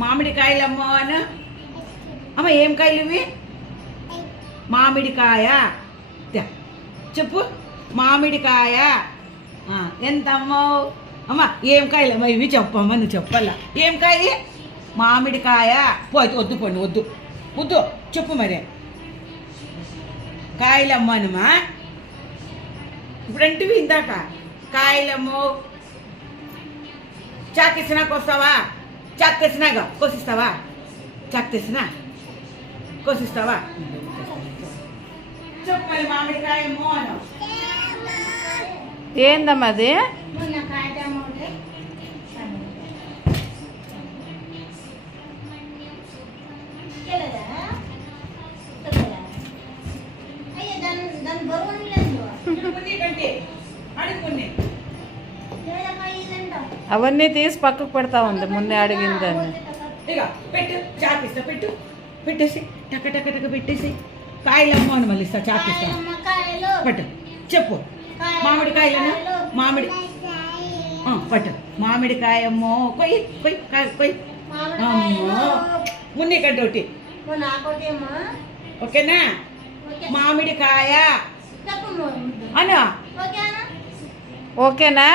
మామిడికాయలమ్మో అను. అమ్మ ఏం కాయలు ఇవి? మామిడికాయ. చెప్పు, మామిడికాయ. ఎంతమ్మో? అమ్మ ఏం కాయలమ్మ ఇవి? చెప్పమ్మా, నువ్వు చెప్పాలా. ఏం కాయ? మామిడికాయ. పోయి వద్దు పోండి, వద్దు వద్దు, చెప్పు మరి. కాయలమ్మనమ్మా. ఇప్పుడంటివి ఇందాక కాయలమ్మో. చాక్ తెసినాక వస్తావా? చాక్ తెసినాక కోసిస్తావా? చాక్ తెసినా కోసిస్తావా? చెప్పాలి. మామిడికాయ మోను ఏందమ్మా అది? అవన్నీ తీసి పక్కకు పెడతా ఉంది ముందే అడిగిందని. పెట్టు, చాకిస్తా, పెట్టు, పెట్టేసి టక టక టక పెట్టేసి. కాయలమ్మో అని మళ్ళీ ఇస్తా, చాకిస్తా. పట్టు, చెప్పు. మామిడికాయలనా? మామిడి పట్టు. మామిడికాయమ్మో. కొయ్యి కొయ్యి కొయ్యి. అమ్మో మున్నికంటే ఒకటి. ఓకేనా? మామిడికాయ అను. ఓకేనా?